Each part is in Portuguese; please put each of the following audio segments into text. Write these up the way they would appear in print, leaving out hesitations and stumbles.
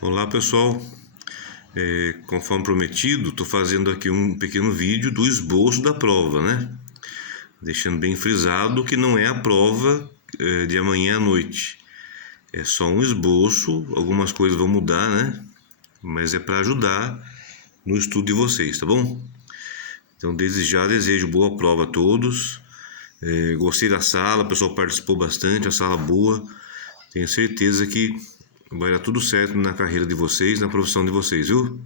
Olá pessoal, conforme prometido, estou fazendo aqui um pequeno vídeo do esboço da prova, né? Deixando bem frisado que não é a prova de amanhã à noite, é só um esboço, algumas coisas vão mudar, né? Mas é para ajudar no estudo de vocês, tá bom? Então desde já desejo boa prova a todos, gostei da sala, o pessoal participou bastante, a sala boa, tenho certeza que vai dar tudo certo na carreira de vocês, na profissão de vocês, viu?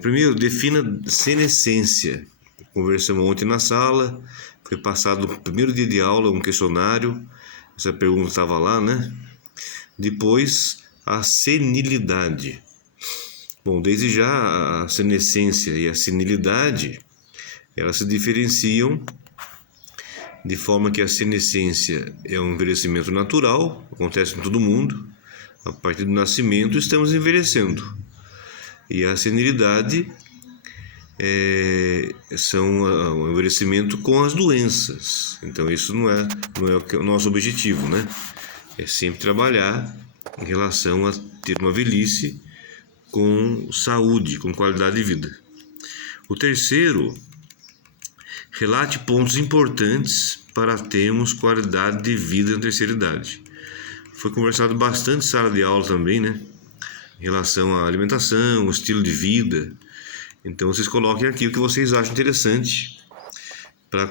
Primeiro, defina senescência. Conversamos ontem na sala, foi passado no primeiro dia de aula um questionário, essa pergunta estava lá, né? Depois, a senilidade. Bom, desde já a senescência e a senilidade, elas se diferenciam de forma que a senescência é um envelhecimento natural, acontece em todo mundo. A partir do nascimento estamos envelhecendo. E a senilidade são o envelhecimento com as doenças. Então isso não é o nosso objetivo, né? É sempre trabalhar em relação a ter uma velhice com saúde, com qualidade de vida. O terceiro, relate pontos importantes para termos qualidade de vida na terceira idade. Foi conversado bastante em sala de aula também, né? Em relação à alimentação, estilo de vida. Então vocês coloquem aqui o que vocês acham interessante para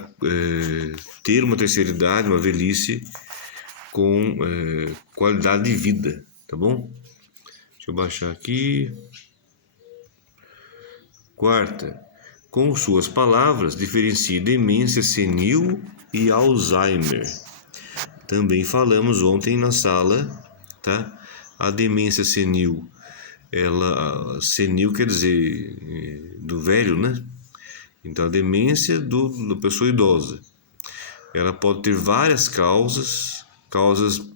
ter uma terceira idade, uma velhice com qualidade de vida, tá bom? Deixa eu baixar aqui. Quarta, com suas palavras, diferencie demência senil e Alzheimer. Também falamos ontem na sala, tá? A demência senil, senil quer dizer do velho, né? Então a demência da pessoa idosa, ela pode ter várias causas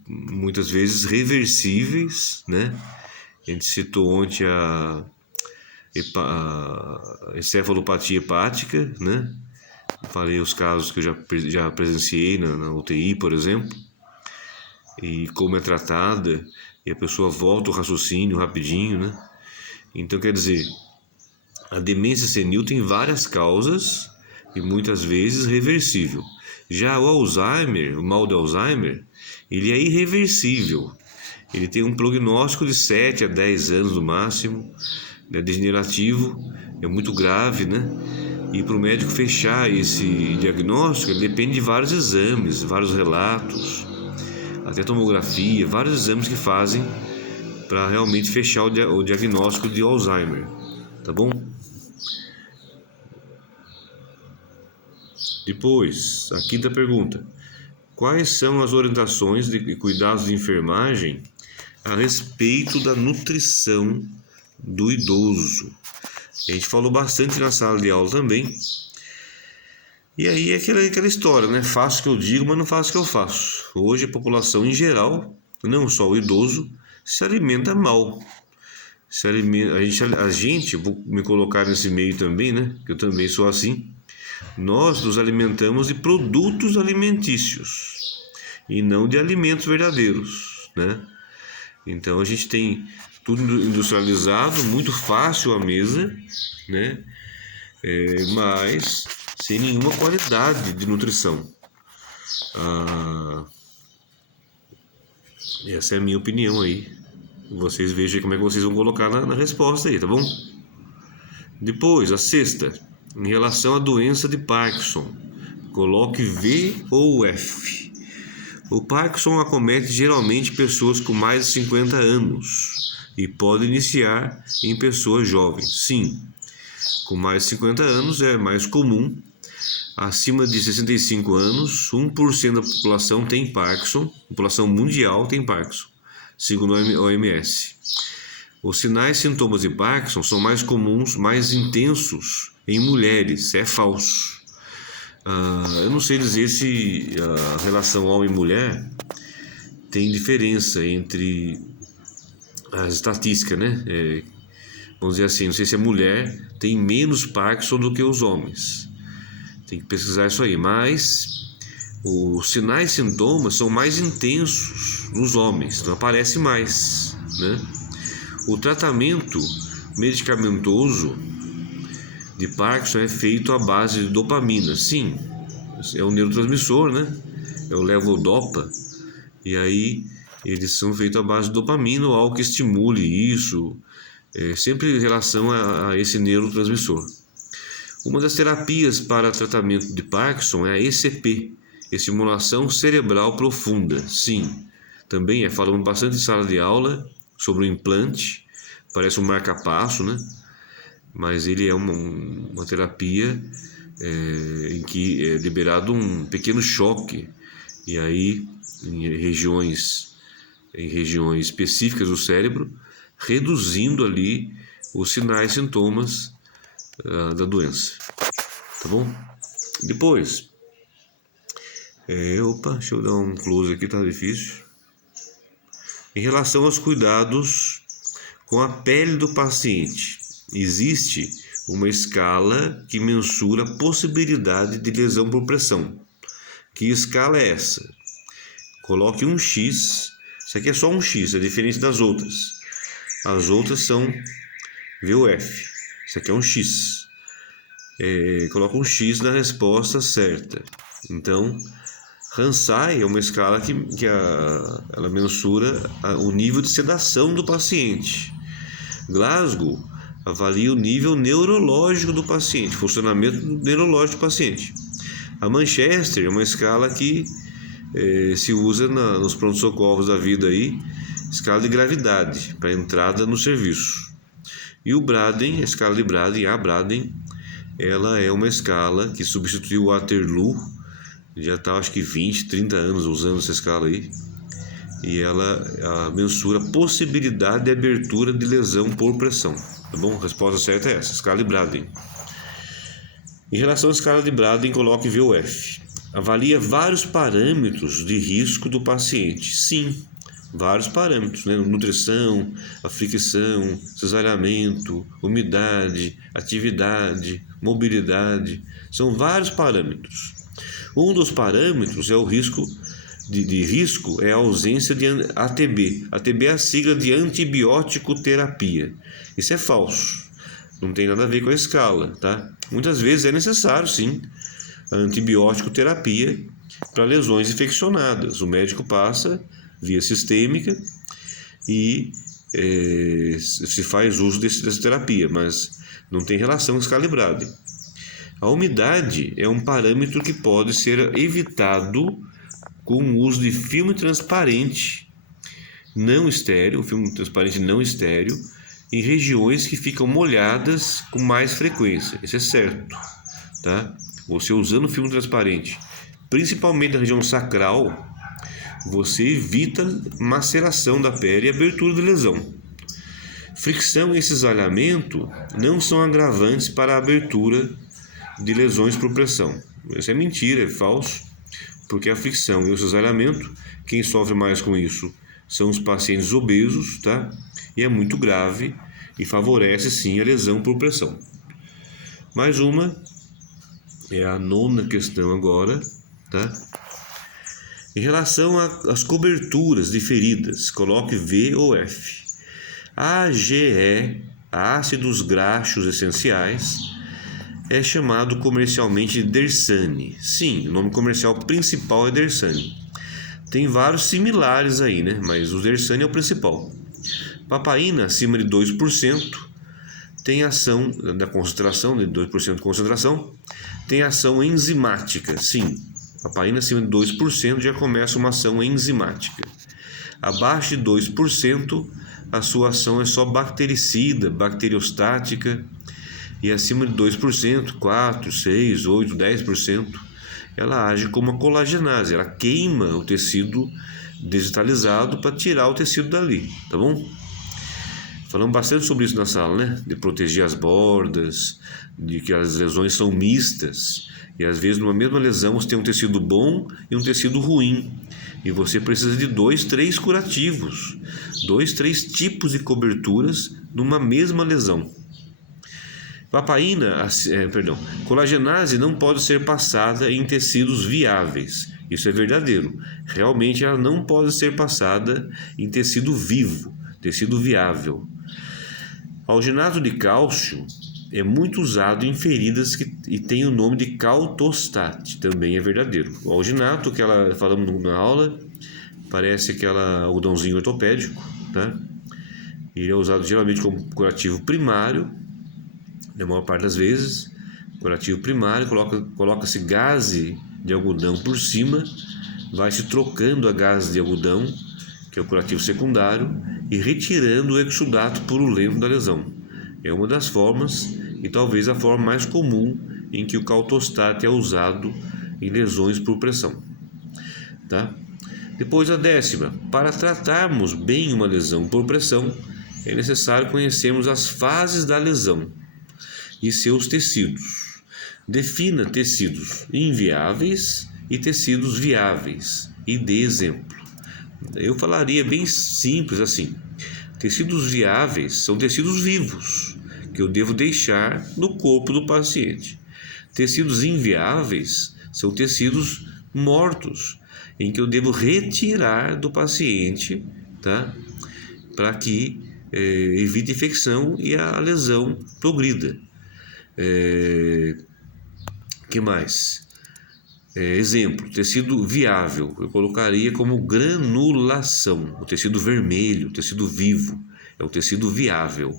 muitas vezes reversíveis, né? A gente citou ontem a encefalopatia hepática, né? Falei os casos que eu já presenciei na UTI, por exemplo, e como é tratada, e a pessoa volta o raciocínio rapidinho, né? Então, quer dizer, a demência senil tem várias causas e muitas vezes reversível. Já o Alzheimer, o mal de Alzheimer, ele é irreversível. Ele tem um prognóstico de 7 a 10 anos no máximo, é degenerativo, é muito grave, né? E para o médico fechar esse diagnóstico, ele depende de vários exames, vários relatos, até tomografia, vários exames que fazem para realmente fechar o diagnóstico de Alzheimer, tá bom? Depois, a quinta pergunta: quais são as orientações e cuidados de enfermagem a respeito da nutrição do idoso? A gente falou bastante na sala de aula também. E aí é aquela história, né? Faço o que eu digo, mas não faço o que eu faço. Hoje a população em geral, não só o idoso, se alimenta mal. A gente, vou me colocar nesse meio também, né? Que eu também sou assim. Nós nos alimentamos de produtos alimentícios e não de alimentos verdadeiros, né? Então a gente tem tudo industrializado, muito fácil à mesa, né? Mas sem nenhuma qualidade de nutrição. Essa é a minha opinião aí. Vocês vejam como é que vocês vão colocar na resposta aí, tá bom? Depois, a sexta, em relação à doença de Parkinson, coloque V ou F. O Parkinson acomete geralmente pessoas com mais de 50 anos e pode iniciar em pessoas jovens. Sim, com mais de 50 anos é mais comum. Acima de 65 anos, 1% da população tem Parkinson, população mundial tem Parkinson, segundo a OMS. Os sinais e sintomas de Parkinson são mais comuns, mais intensos em mulheres, é falso. Eu não sei dizer se a relação homem e mulher tem diferença entre as estatísticas, né? Vamos dizer assim, não sei se a mulher tem menos Parkinson do que os homens. Tem que pesquisar isso aí, mas os sinais e sintomas são mais intensos nos homens, então aparece mais, né? O tratamento medicamentoso de Parkinson é feito à base de dopamina. Sim, é um neurotransmissor, né? É o levodopa. E aí eles são feitos à base de dopamina ou algo que estimule isso, sempre em relação a esse neurotransmissor. Uma das terapias para tratamento de Parkinson é a ECP, estimulação cerebral profunda. Sim, também falamos bastante em sala de aula sobre o implante, parece um marca-passo, né? Mas ele é uma terapia em que é liberado um pequeno choque, e aí em regiões específicas do cérebro, reduzindo ali os sinais e sintomas da doença, tá bom? Depois, deixa eu dar um close aqui, tá difícil. Em relação aos cuidados com a pele do paciente, existe uma escala que mensura a possibilidade de lesão por pressão. Que escala é essa? Coloque um X. Isso aqui é só um X, é diferente das outras. As outras são VUF. Isso aqui é um X. Coloca um X na resposta certa. Então, Ramsay é uma escala que ela mensura o nível de sedação do paciente. Glasgow avalia o nível neurológico do paciente, funcionamento neurológico do paciente. A Manchester é uma escala que se usa nos pronto-socorros da vida aí, escala de gravidade para entrada no serviço. E o Braden, a escala de Braden, ela é uma escala que substituiu o Waterloo, já está acho que 20, 30 anos usando essa escala aí, e ela mensura a possibilidade de abertura de lesão por pressão, tá bom? A resposta certa é essa, escala de Braden. Em relação à escala de Braden, coloque VUF. Avalia vários parâmetros de risco do paciente. Sim, vários parâmetros, né? Nutrição, a fricção, cesariamento, umidade, atividade, mobilidade. São vários parâmetros. Um dos parâmetros é o risco de risco é a ausência de ATB. ATB é a sigla de antibiótico terapia. Isso é falso. Não tem nada a ver com a escala, tá? Muitas vezes é necessário, sim, a antibiótico terapia para lesões infeccionadas. O médico passa via sistêmica e se faz uso dessa terapia, mas não tem relação com escala de Braden. A umidade é um parâmetro que pode ser evitado com o uso de filme transparente não estéreo, filme transparente não estéreo, em regiões que ficam molhadas com mais frequência. Isso é certo, tá? Você usando filme transparente, principalmente na região sacral, você evita maceração da pele e abertura de lesão. Fricção e cisalhamento não são agravantes para a abertura de lesões por pressão. Isso é mentira, é falso, porque a fricção e o cisalhamento, quem sofre mais com isso são os pacientes obesos, tá? E é muito grave e favorece sim a lesão por pressão. Mais uma, é a 9ª questão agora, tá? Em relação às coberturas de feridas, coloque V ou F. AGE, ácidos graxos essenciais, é chamado comercialmente de Dersane. Sim, o nome comercial principal é Dersane. Tem vários similares aí, né? Mas o Dersane é o principal. Papaina acima de 2% tem ação da concentração, de 2% de concentração, tem ação enzimática. Sim, papaina acima de 2% já começa uma ação enzimática. Abaixo de 2%, a sua ação é só bactericida, bacteriostática, e acima de 2%, 4%, 6%, 8%, 10%, ela age como uma colagenase, ela queima o tecido desvitalizado para tirar o tecido dali, tá bom? Falamos bastante sobre isso na sala, né? De proteger as bordas, de que as lesões são mistas, e às vezes numa mesma lesão você tem um tecido bom e um tecido ruim, e você precisa de 2, 3 curativos, 2, 3 tipos de coberturas numa mesma lesão. Colagenase não pode ser passada em tecidos viáveis. Isso é verdadeiro. Realmente ela não pode ser passada em tecido vivo, tecido viável. Alginato de cálcio é muito usado em feridas e tem o nome de caltostate, também é verdadeiro. O alginato, que falamos na aula, parece aquele algodãozinho ortopédico, tá? Ele é usado geralmente como curativo primário, na maior parte das vezes. Curativo primário, coloca-se gaze de algodão por cima, vai se trocando a gaze de algodão, que é o curativo secundário, e retirando o exudato purulento da lesão. É uma das formas, e talvez a forma mais comum, em que o caltostate é usado em lesões por pressão. Tá? Depois a 10ª. Para tratarmos bem uma lesão por pressão, é necessário conhecermos as fases da lesão e seus tecidos. Defina tecidos inviáveis e tecidos viáveis e dê exemplo. Eu falaria bem simples assim: tecidos viáveis são tecidos vivos que eu devo deixar no corpo do paciente. Tecidos inviáveis são tecidos mortos em que eu devo retirar do paciente, tá? Para que evite infecção e a lesão progrida. Que mais? Exemplo, tecido viável, eu colocaria como granulação, o tecido vermelho, o tecido vivo, é o tecido viável.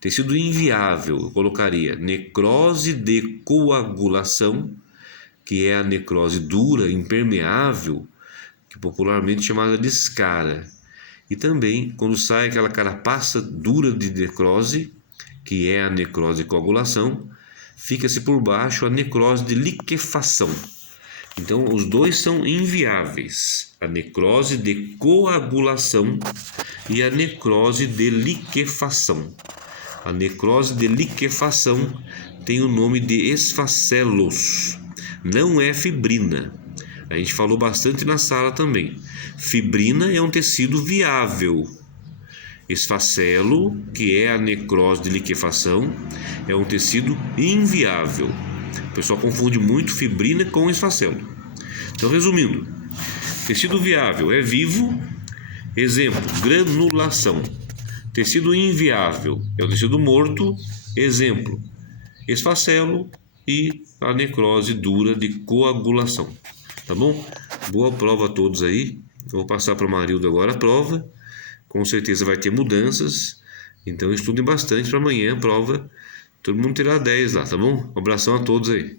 Tecido inviável, eu colocaria necrose de coagulação, que é a necrose dura, impermeável, que popularmente chamada de escara. E também, quando sai aquela carapaça dura de necrose, que é a necrose de coagulação, fica-se por baixo a necrose de liquefação. Então, os dois são inviáveis: a necrose de coagulação e a necrose de liquefação. A necrose de liquefação tem o nome de esfacelos, não é fibrina. A gente falou bastante na sala também. Fibrina é um tecido viável. Esfacelo, que é a necrose de liquefação, é um tecido inviável. O pessoal confunde muito fibrina com esfacelo. Então, resumindo, tecido viável é vivo, exemplo, granulação. Tecido inviável é o tecido morto, exemplo, esfacelo e a necrose dura de coagulação. Tá bom? Boa prova a todos aí. Eu vou passar para a Marilda agora a prova. Com certeza vai ter mudanças. Então estudem bastante para amanhã a prova. Todo mundo terá 10 lá, tá bom? Um abração a todos aí.